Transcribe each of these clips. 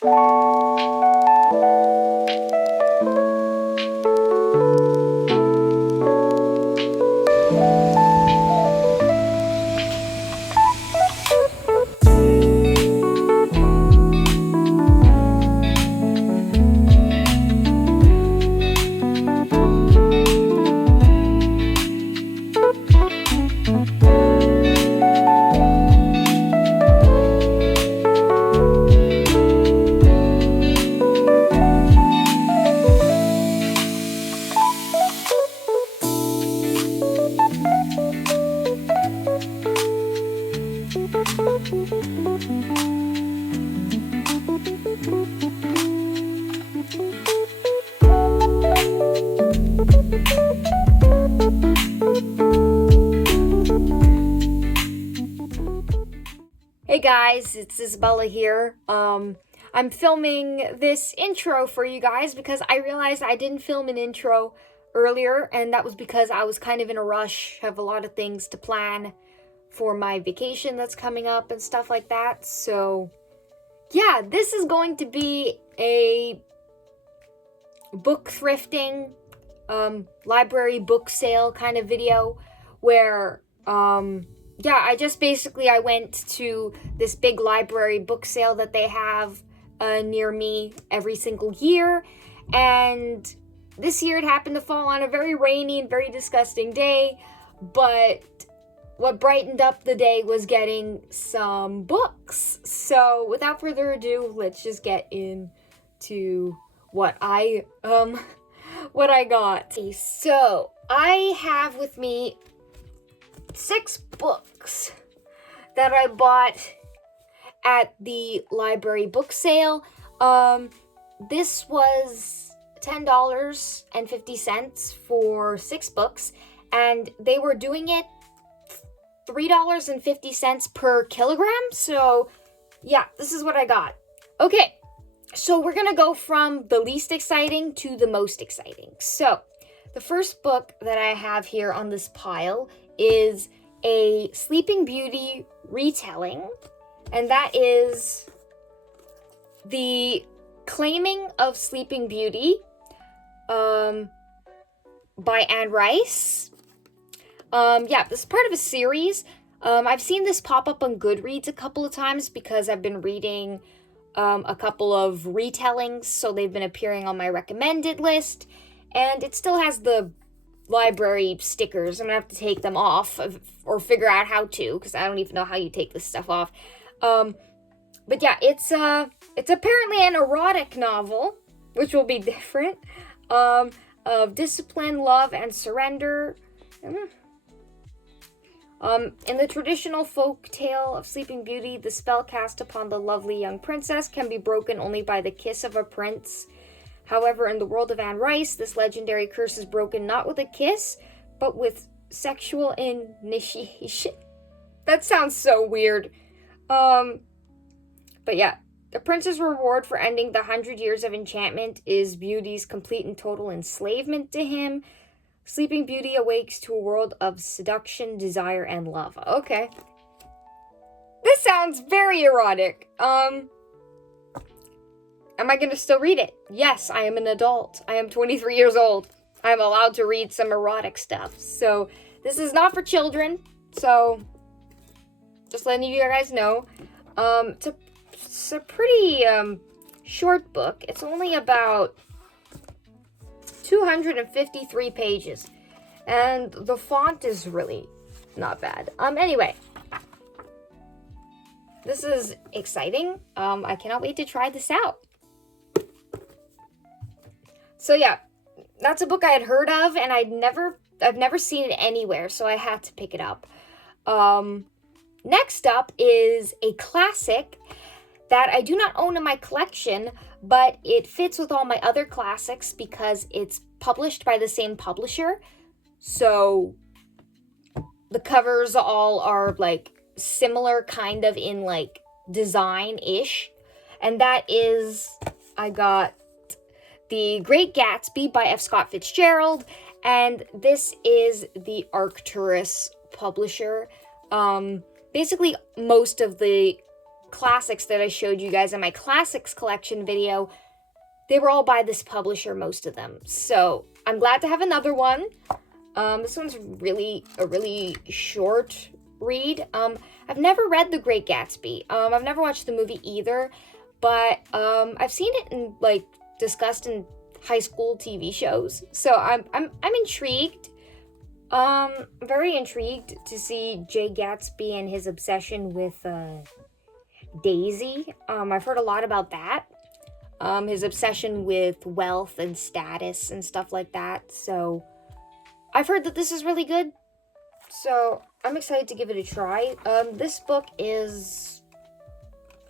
Hey guys, it's Isabella here. I'm filming this intro for you guys because I realized I didn't film an intro earlier, and that was because I was kind of in a rush, have a lot of things to plan for my vacation that's coming up and stuff like that. So yeah, this is going to be a book thrifting, library book sale kind of video where, yeah, I went to this big library book sale that they have near me every single year, and this year it happened to fall on a very rainy and very disgusting day, but what brightened up the day was getting some books. So without further ado, let's just get into what I got. So I have with me 6 books that I bought at the library book sale. This was $10.50 for 6 books, and they were doing it $3.50 per kilogram. So yeah, this is what I got. Okay, so we're gonna go from the least exciting to the most exciting. So the first book that I have here on this pile is a Sleeping Beauty retelling, and that is The Claiming of Sleeping Beauty by Anne Rice. Yeah, this is part of a series. I've seen this pop up on Goodreads a couple of times because I've been reading a couple of retellings, so they've been appearing on my recommended list, and it still has the library stickers. I'm gonna have to take them off or figure out how to, because I don't even know how you take this stuff off. But yeah, it's apparently an erotic novel, which will be different, of discipline, love, and surrender. In the traditional folk tale of Sleeping Beauty, the spell cast upon the lovely young princess can be broken only by the kiss of a prince. However, in the world of Anne Rice, this legendary curse is broken not with a kiss, but with sexual initiation. That sounds so weird. But yeah, the prince's reward for ending the 100 years of enchantment is Beauty's complete and total enslavement to him. Sleeping Beauty awakes to a world of seduction, desire, and love. Okay. This sounds very erotic. Am I going to still read it? Yes, I am an adult. I am 23 years old. I'm allowed to read some erotic stuff. So this is not for children. So just letting you guys know. It's a pretty short book. It's only about 253 pages. And the font is really not bad. Anyway. This is exciting. I cannot wait to try this out. So yeah, that's a book I had heard of, and I've never seen it anywhere, so I had to pick it up. Next up is a classic that I do not own in my collection, but it fits with all my other classics because it's published by the same publisher. So the covers all are like similar kind of in like design-ish. And that is, I got The Great Gatsby by F. Scott Fitzgerald, and this is the Arcturus publisher. Basically, most of the classics that I showed you guys in my classics collection video, they were all by this publisher, most of them. So I'm glad to have another one. This one's a really short read. I've never read The Great Gatsby. I've never watched the movie either, but I've seen it in like discussed in high school TV shows. So I'm intrigued. Very intrigued to see Jay Gatsby and his obsession with Daisy. I've heard a lot about that. His obsession with wealth and status and stuff like that. So I've heard that this is really good. So I'm excited to give it a try. This book is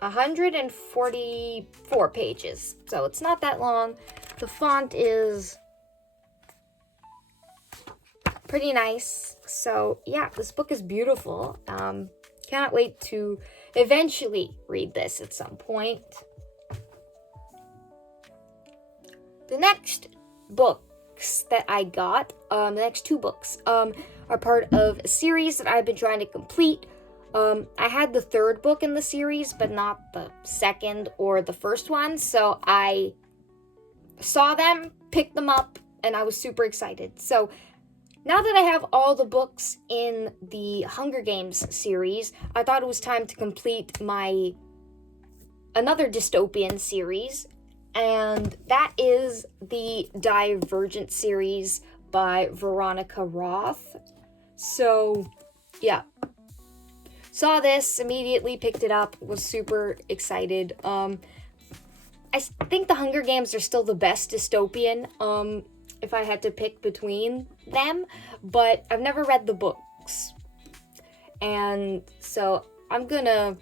144 pages, so it's not that long. The font is pretty nice. So yeah, this book is beautiful. Cannot wait to eventually read this at some point. The next books that I got, the next two books, are part of a series that I've been trying to complete. I had the third book in the series, but not the second or the first one. So I saw them, picked them up, and I was super excited. So now that I have all the books in the Hunger Games series, I thought it was time to complete my another dystopian series, and that is the Divergent series by Veronica Roth. So, yeah. Saw this, immediately picked it up, was super excited. I think the Hunger Games are still the best dystopian, if I had to pick between them, but I've never read the books. And so I'm gonna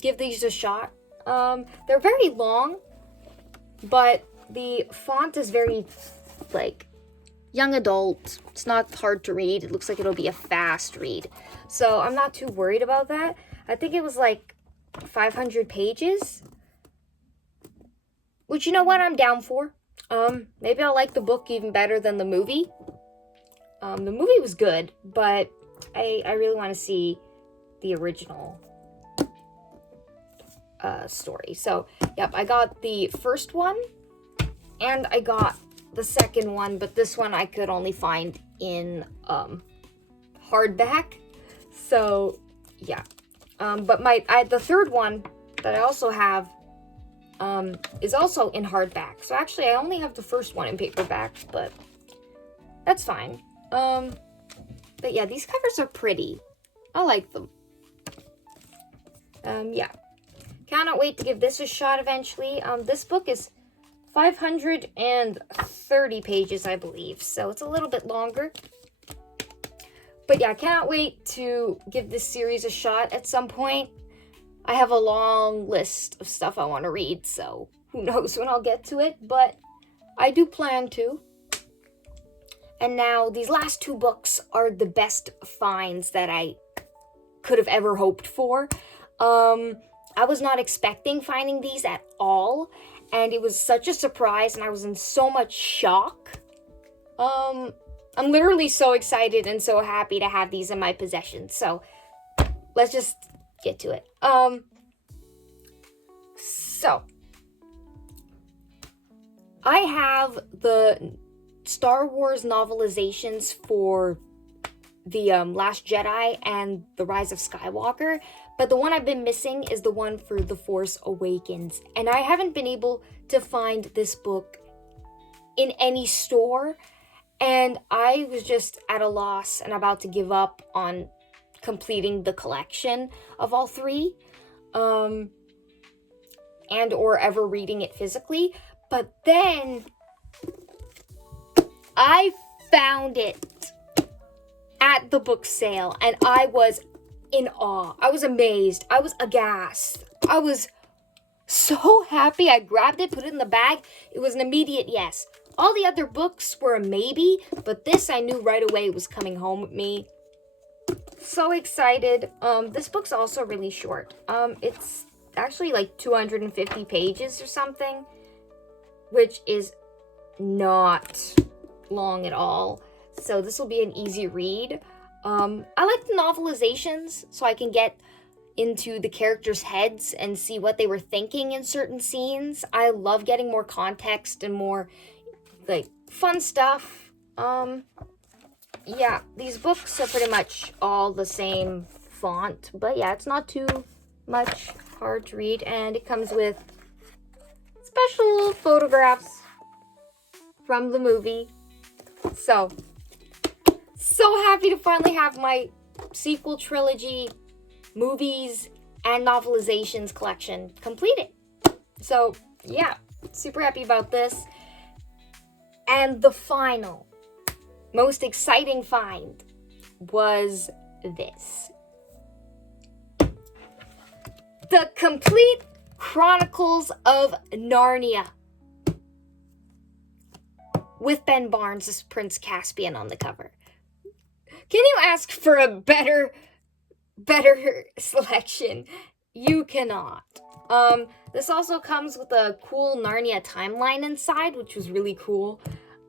give these a shot. They're very long, but the font is very, like, young adult. It's not hard to read. It looks like it'll be a fast read. So I'm not too worried about that. I think it was like 500 pages. Which, you know what, I'm down for. Maybe I'll like the book even better than the movie. The movie was good, but I really want to see the original story. So, yep, I got the first one, and I got the second one, but this one I could only find in hardback. So, yeah. But the third one that I also have is also in hardback. So actually, I only have the first one in paperback, but that's fine. But yeah, these covers are pretty. I like them. Yeah. Cannot wait to give this a shot eventually. This book is 530 pages, I believe, so it's a little bit longer. But yeah, cannot wait to give this series a shot at some point. I have a long list of stuff I want to read, so who knows when I'll get to it, but I do plan to. And now, these last two books are the best finds that I could have ever hoped for. I was not expecting finding these at all, and it was such a surprise, and I was in so much shock. I'm literally so excited and so happy to have these in my possession, so let's just get to it. So I have the Star Wars novelizations for the Last Jedi and The Rise of Skywalker, but the one I've been missing is the one for The Force Awakens, and I haven't been able to find this book in any store, and I was just at a loss and about to give up on completing the collection of all three, and or ever reading it physically. But then I found it at the book sale, and I was in awe. I was amazed. I was aghast. I was so happy. I grabbed it, put it in the bag. It was an immediate yes. All the other books were a maybe, but this I knew right away was coming home with me. So excited. This book's also really short. It's actually like 250 pages or something, which is not long at all. So this will be an easy read. I like the novelizations, so I can get into the characters' heads and see what they were thinking in certain scenes. I love getting more context and more like fun stuff. Yeah, these books are pretty much all the same font, but yeah, it's not too much hard to read, and it comes with special photographs from the movie. So happy to finally have my sequel trilogy, movies, and novelizations collection completed. So yeah, super happy about this. And the final, most exciting find was this. The Complete Chronicles of Narnia, with Ben Barnes as Prince Caspian on the cover. Can you ask for a better selection? You cannot. This also comes with a cool Narnia timeline inside, which was really cool.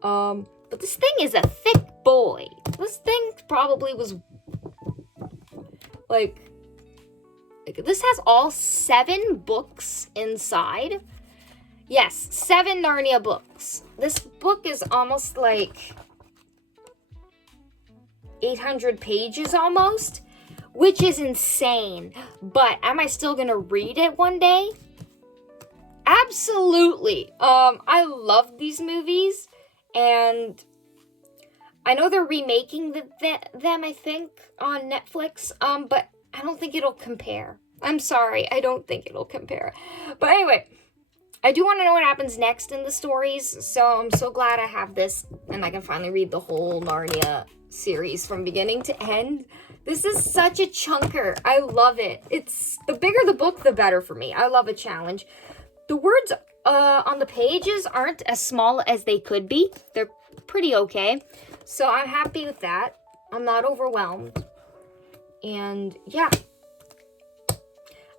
But this thing is a thick boy. This thing probably was like this has all 7 books inside. Yes, 7 Narnia books. This book is almost like 800 pages almost, which is insane. But am I still gonna read it one day? Absolutely. I love these movies, and I know they're remaking them, I think, on Netflix, but I don't think it'll compare. I'm sorry, I don't think it'll compare. But anyway, I do want to know what happens next in the stories, so I'm so glad I have this, and I can finally read the whole Narnia series from beginning to end. This is such a chunker. I love it. It's the bigger the book, the better for me. I love a challenge. The words on the pages aren't as small as they could be. They're pretty okay. So I'm happy with that. I'm not overwhelmed. And yeah,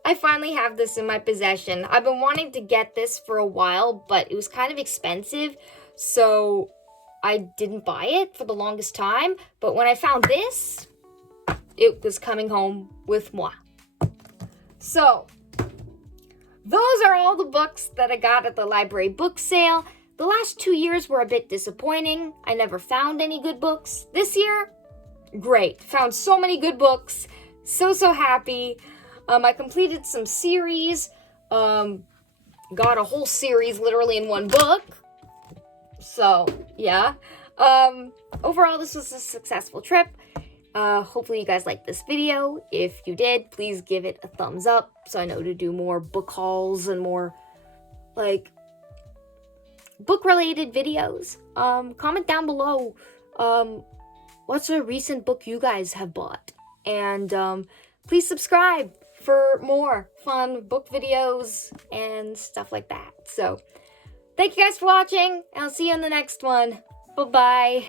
I finally have this in my possession. I've been wanting to get this for a while, but it was kind of expensive, so I didn't buy it for the longest time. But when I found this, it was coming home with moi. So those are all the books that I got at the library book sale. The last 2 years were a bit disappointing. I never found any good books. This year, great. Found so many good books. So happy. I completed some series. Got a whole series literally in one book. So, yeah. Overall, this was a successful trip. Hopefully you guys liked this video. If you did, please give it a thumbs up so I know to do more book hauls and more, like, book-related videos. Comment down below, what's a recent book you guys have bought? And, please subscribe for more fun book videos and stuff like that. So, thank you guys for watching, and I'll see you in the next one. Bye-bye.